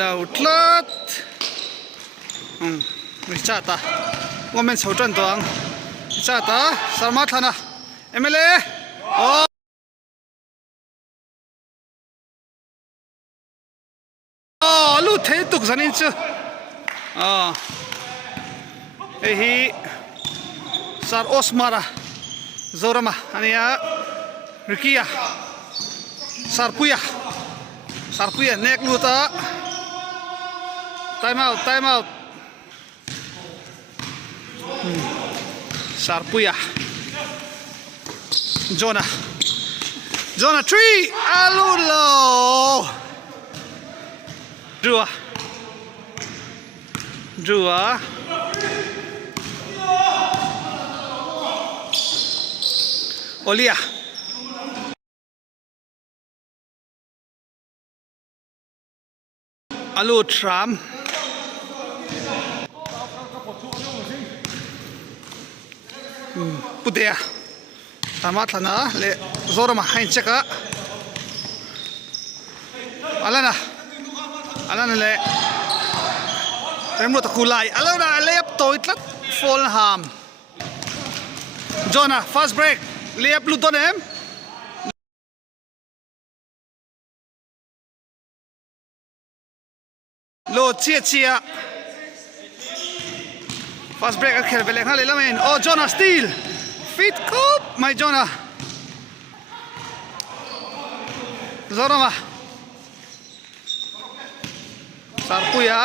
Lao tlat chata women sautan toang chata sarma thana MLA oh lu the tuk zanin chu hi sar osmara zorama ania rikia sarpuya nek luta. Time out. Sarpuya. Jonah 3. Alulo. Dua. Olia. Alu tram. Pudea tamat lana le zorama hain cheka alana le remro takulai alana lep toitlat fall ham Jonah fast break lep lutonem lo chia fast break al khel veleng hale lamen oh Jonah steal fit cup my Jonah Zorama Sarpuya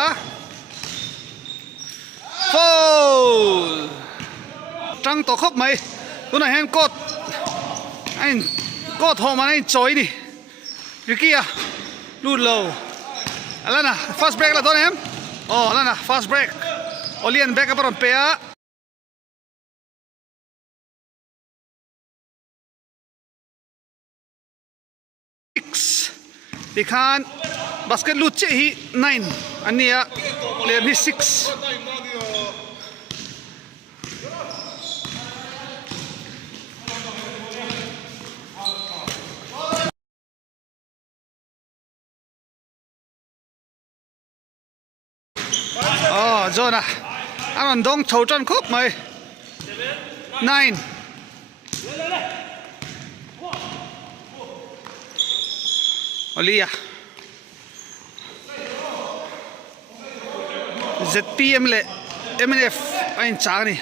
foul trăng tổ khóc mày lúc này hen cột anh cột hồ mà anh chối đi cái kia lùn lâu Alana fast break là tốt em Alana fast break Olian back up on pair. They can basket luce hi 9 ania player hi 6 Jonah anh dong thâu chân khúc mày 9 Olia ZPM le MNF anh chàng này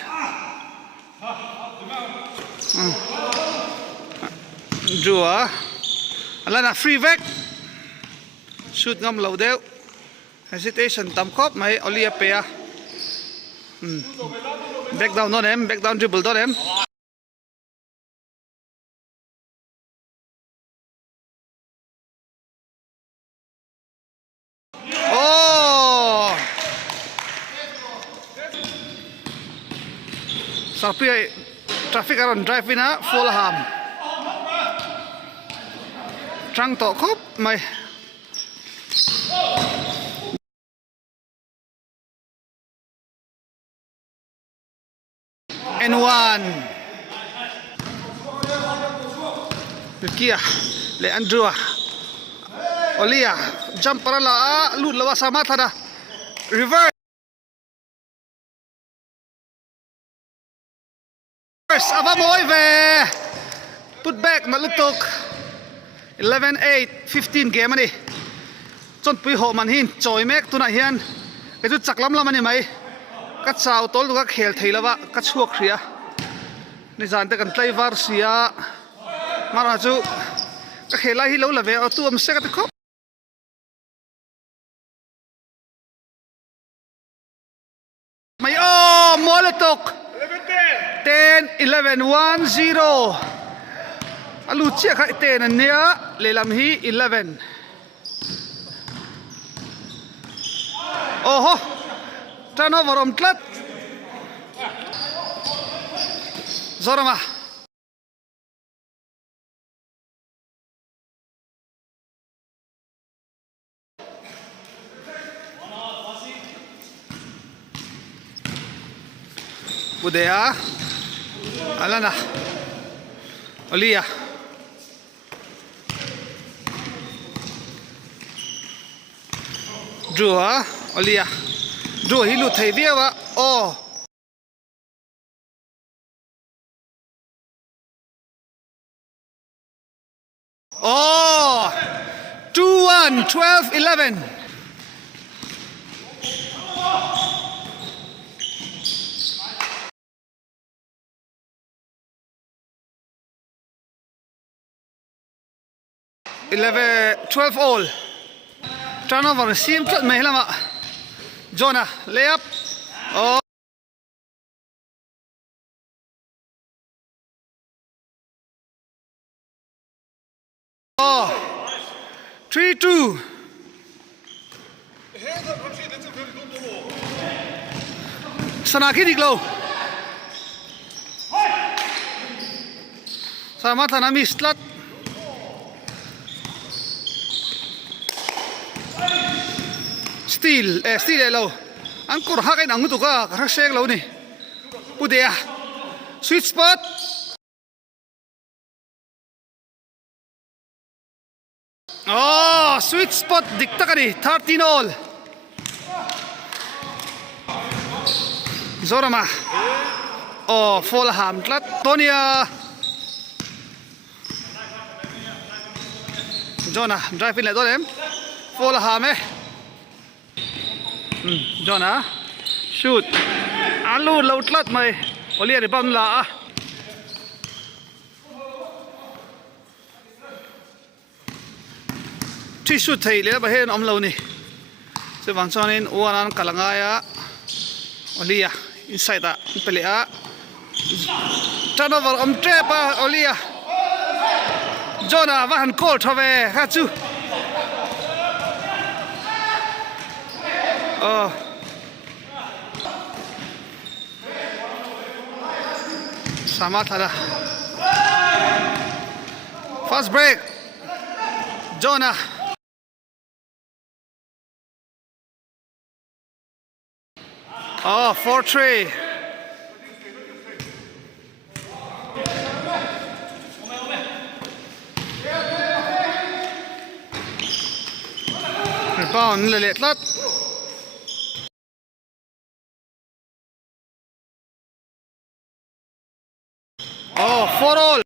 Dua Alana free back shoot ngâm lâu đeo hesitation tầm khóc mày Olia pair back down on em back down dribble on em Sarpuya traffic around drive in a Fulham trăng tổ khóc mày N1 kia le Andrew Olia jump para la lut lawa sama thada reverse Aba moi về put back mà lúc tục 11-8 15 game ani chọn pui ho man hin choi mek tu na hian cái chút chak lam ani mai cắt sao tol tu ka khel thei lawa ka chuak khria ni zan te kan tlai var sia mara chu ka khela hi lo la ve tu am se ka te khop mai o molotok 10 11 1-0 alu chia khai 10 an nia lelam hi 11 oho turnover om tlat zorama Budaya Alana Olia Drew Olia Drew hi lu thei via wa oh oh 2-1 12-11 12 all turnover sim tlat mai lama Jonah layup oh oh 3-2 Sanaki diklo sama tanami slat Steel lo an kur hakin ang tu ka rasek lo ni Budaya sweet spot oh sweet spot dikta ka ni 13 all Zorama oh Fulham tlat Tonia Jonah drive in le dolem Fulham Jonah shoot alu lo tlat mai Olia de bam la thi shoot thei le ba hen om lo ni se wang chonin uanan kalangaya Olia inside a pelea turnover om trepa Olia Jonah van call thave ha chu oh sama thada fast break Jonah oh 4-3 rebound le le tlat oh 4 all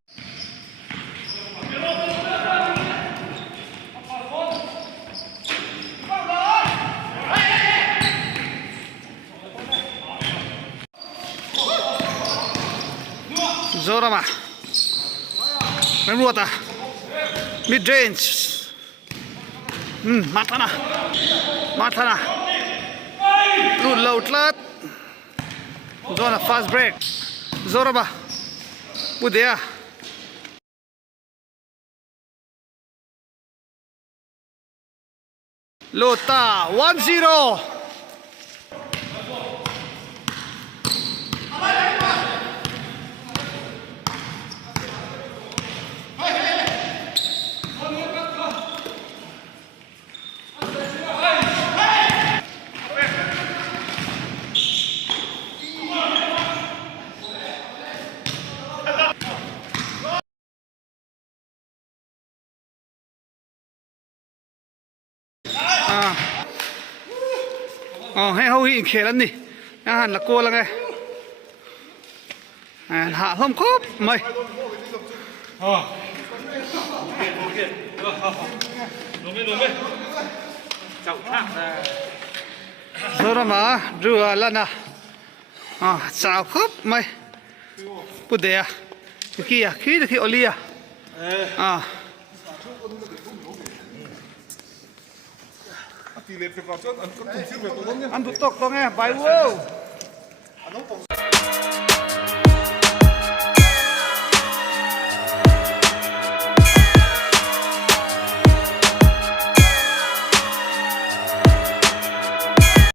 Zorama Meruata mid range matana good low tlat Zona fast break Zorama Budaya Lota 1-0 hay hâu hi khéo lắm nè, ăn hẳn là cô là nghe, hạ không khớp mày rồi đó mà rửa lần chào khớp mày bút đề cái kia khi thì oli tỷ lệ việc vào trước ăn có cùng chiếc về tôi nhé. ăn tụt tóc đó nghe bài wow Nó phòng